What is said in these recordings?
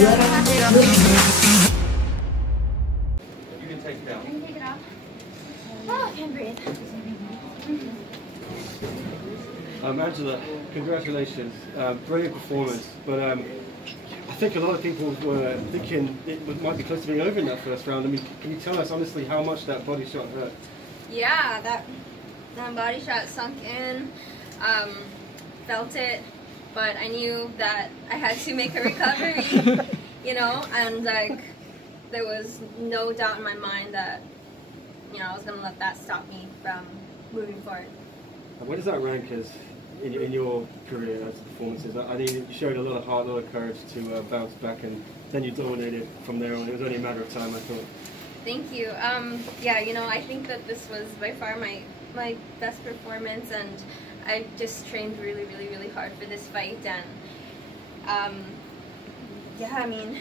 can take it out. Can you take it out? Oh, I can't breathe. Angela, congratulations. Brilliant performance. But I think a lot of people were thinking it might be close to being over in that first round. I mean, can you tell us honestly how much that body shot hurt? Yeah, that body shot sunk in. Felt it, but I knew that I had to make a recovery, you know, and like there was no doubt in my mind that, you know, I was gonna let that stop me from moving forward. Where does that rank as in your career as performances? I mean, you showed a lot of heart, a lot of courage to bounce back, and then you dominated from there on. It was only a matter of time, I thought. Thank you. Yeah, you know, I think that this was by far my best performance, and I just trained really, really, really hard for this fight, and yeah, I mean,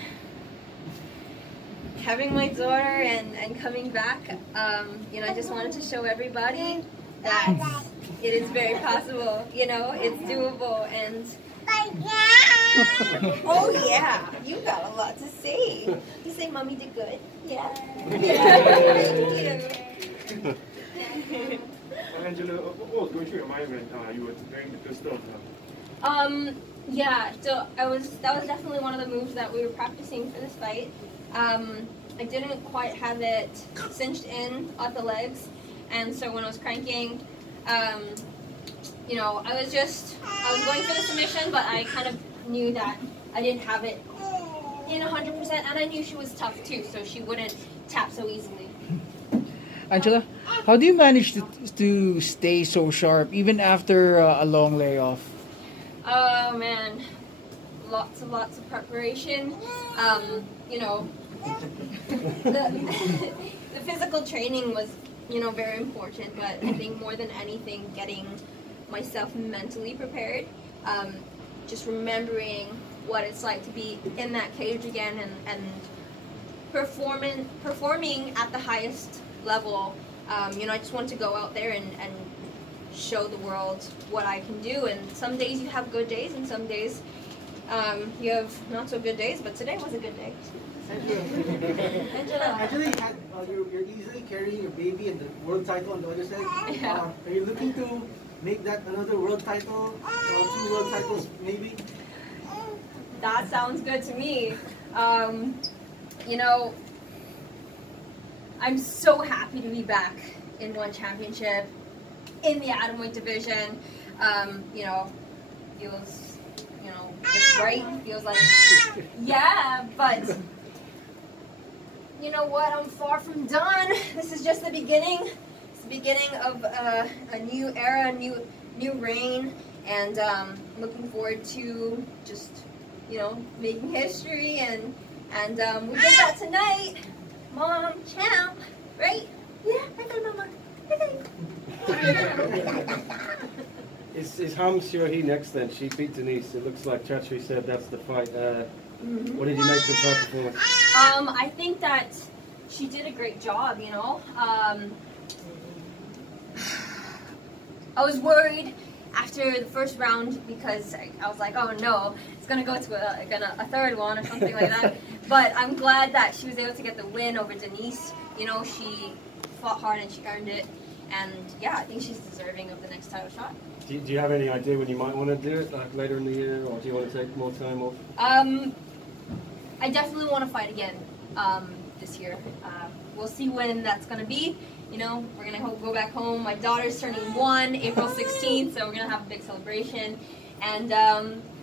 having my daughter and coming back, you know, I just wanted to show everybody that it is very possible, you know, it's doable, and oh yeah, you got a lot to say. You say Mommy did good? Yeah. Thank you. Angela, what was going through your mind when you were wearing the pistol? Yeah, so that was definitely one of the moves that we were practicing for this fight. I didn't quite have it cinched in at the legs, and so when I was cranking, you know, I was going for the submission, but I kind of knew that I didn't have it in 100%, and I knew she was tough too, so she wouldn't tap so easily. Angela, how do you manage to stay so sharp even after a long layoff? Oh man, lots of preparation. You know, the physical training was, you know, very important, but I think more than anything, getting myself mentally prepared. Just remembering what it's like to be in that cage again and performing at the highest level. You know, I just want to go out there and show the world what I can do, and some days you have good days and some days you have not so good days, but today was a good day. Angela, you're easily carrying your baby and the world title on the other side. Yeah. Are you looking to make that another world title, 2 world titles maybe? That sounds good to me. You know, I'm so happy to be back in one championship in the atomweight division. You know, feels, you know, just right. Feels like, yeah, but you know what? I'm far from done. This is just the beginning. It's the beginning of a new era, new reign, and looking forward to just, you know, making history, and we did that tonight. Mom, champ, right? Yeah, I got Mama. Is Ham Shirahi next then? She beat Denise. It looks like Chatri said that's the fight. What did you make of her performance? I think that she did a great job, you know. I was worried after the first round because I was like, oh no, it's going to go to a third one or something like that. But I'm glad that she was able to get the win over Denise. You know, she fought hard and she earned it. And yeah, I think she's deserving of the next title shot. Do you have any idea when you might want to do it, like later in the year, or do you want to take more time off? I definitely want to fight again this year. We'll see when that's going to be. You know, we're going to go back home. My daughter's turning 1 April 16th, so we're going to have a big celebration. And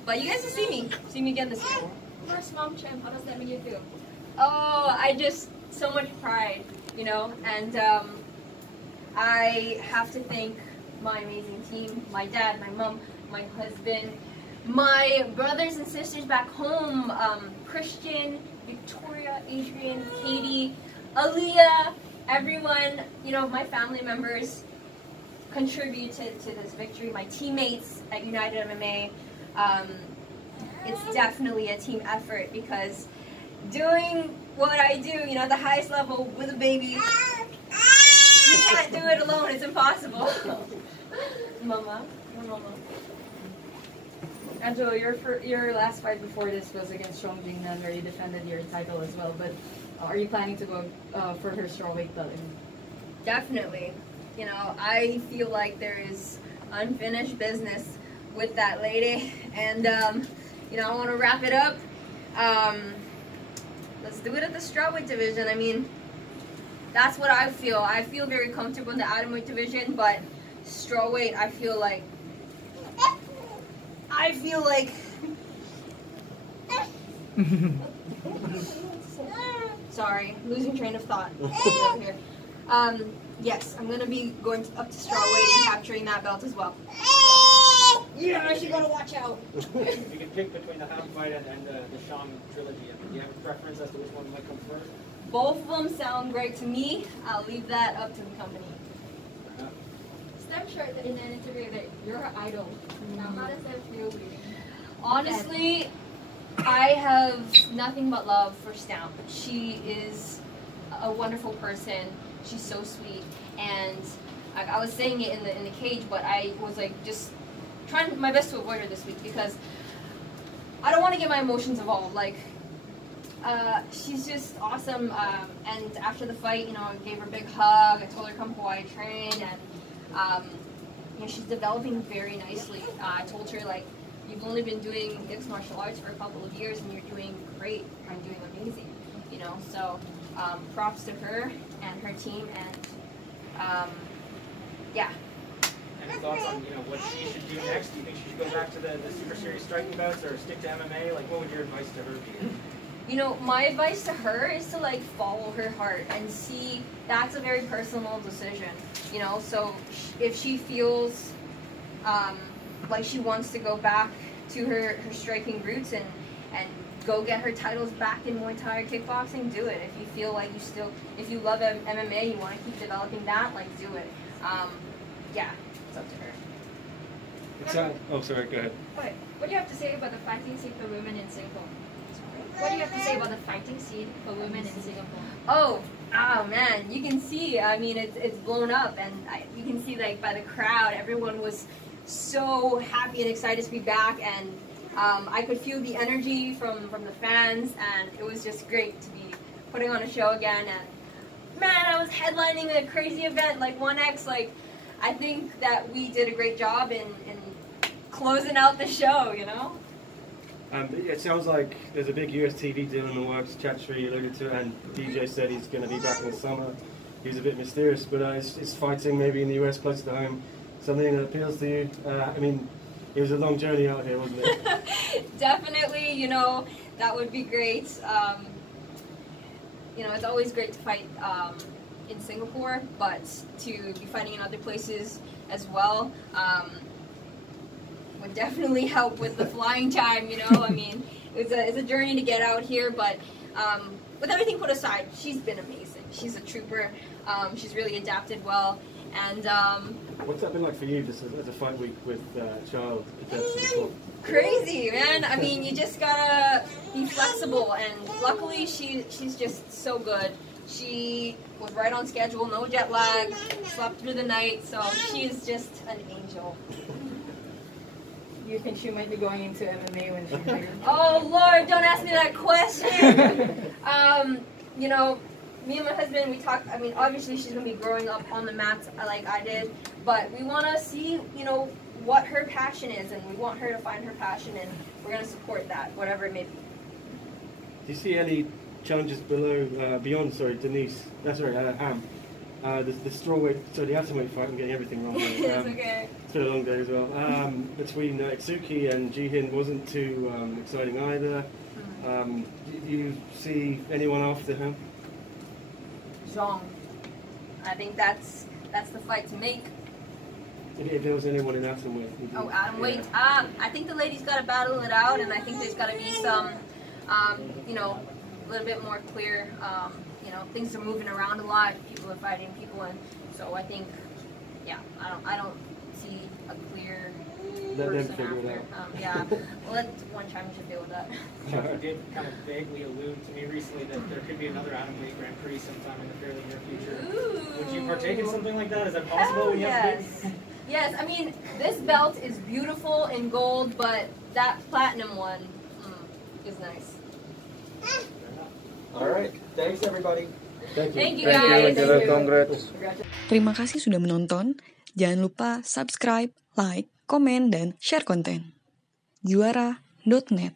but you guys will see me again this year. First mom champ, how does that make you feel? Oh, I just, so much pride, you know, and I have to thank my amazing team, my dad, my mom, my husband, my brothers and sisters back home, Christian, Victoria, Adrian, Katie, Aaliyah, everyone, you know, my family members contributed to this victory, my teammates at United MMA. It's definitely a team effort because doing what I do, you know, at the highest level with a baby, you can't do it alone, it's impossible. Mama, Angelo, your last fight before this was against Chong Jingnan, where you defended your title as well. But are you planning to go for her strawweight belt? Definitely. You know, I feel like there is unfinished business with that lady, and you know, I want to wrap it up. Let's do it at the strawweight division. I mean, that's what I feel. I feel very comfortable in the atomweight division, but strawweight, I feel like. Sorry, losing train of thought. Over here. Yes, I'm gonna be going up to strawweight and capturing that belt as well. Yeah, you gotta watch out. If you could pick between the half fight and the Shang trilogy, do you have a preference as to which one might come first? Both of them sound great to me. I'll leave that up to the company. Steph shared in an interview that you're her idol. Now, how does that feel to you? Honestly, I have nothing but love for Stamp. She is a wonderful person. She's so sweet, and I was saying it in the cage, but I was like just trying my best to avoid her this week because I don't want to get my emotions involved. Like, she's just awesome. And after the fight, you know, I gave her a big hug. I told her to come Hawaii train, and you know, she's developing very nicely. I told her, like, you've only been doing mixed martial arts for a couple of years, and you're doing great. I'm doing amazing, you know. So props to her and her team, and yeah. Any thoughts on, you know, what she should do next? Do you think she should go back to the Super Series striking bouts or stick to MMA? Like, what would your advice to her be? You know, my advice to her is to, like, follow her heart and see. That's a very personal decision, you know. So if she feels like she wants to go back to her striking roots and go get her titles back in Muay Thai or kickboxing, do it. If you feel like if you love MMA, you want to keep developing that, like, do it. Yeah, it's up to her. Oh, sorry, go ahead. What do you have to say about the fighting scene for women in Singapore? What do you have to say about the fighting scene for women in Singapore? Oh man, you can see. I mean, it's blown up, and you can see, like, by the crowd, everyone was so happy and excited to be back, and I could feel the energy from the fans, and it was just great to be putting on a show again. And man, I was headlining a crazy event like 1X. Like, I think that we did a great job in closing out the show, you know. It sounds like there's a big US TV deal in the works. Chatri alluded to it, and DJ said he's going to be back in the summer. He was a bit mysterious, but it's fighting maybe in the US close to home. Something that appeals to you? I mean, it was a long journey out here, wasn't it? Definitely, you know, that would be great. You know, it's always great to fight in Singapore, but to be fighting in other places as well would definitely help with the flying time, you know. I mean, it's a journey to get out here, but with everything put aside, she's been amazing. She's a trooper. She's really adapted well, and what's that been like for you, just as a fight week with child? Crazy, man. I mean, you just gotta be flexible, and luckily she's just so good. She was right on schedule, no jet lag, slept through the night, so she's just an angel. You think she might be going into MMA when she's bigger? Oh Lord, don't ask me that question. You know, me and my husband, we talked. I mean, obviously she's gonna be growing up on the mats like I did, but we want to see, you know, what her passion is, and we want her to find her passion, and we're gonna support that, whatever it may be. Do you see any challenges beyond? Sorry, Denise. That's right, Ham. The strawweight, the atomweight fight. I'm getting everything wrong. It's okay. It's been a long day as well. Between Itsuki and Jihin wasn't too exciting either. Do you see anyone after him? Zhong. I think that's the fight to make. If there was anyone in atomweight. Oh, atomweight. Yeah. I think the ladies got to battle it out, and I think there's got to be some, you know, a little bit more clear. You know, things are moving around a lot. People are fighting people, and so I think, yeah, I don't see a clear person after. Yeah, we'll let one championship deal with that. Jumpa did kind of vaguely allude to me recently that there could be another atomweight Grand Prix sometime in the fairly near future. Ooh. Would you partake in something like that? Is that possible? Yes. Yes, I mean, this belt is beautiful in gold, but that platinum one is nice. All right, thanks everybody. Thank you guys. Congrats. Terima kasih sudah menonton. Jangan lupa subscribe, like, komen, dan share konten. Juara.net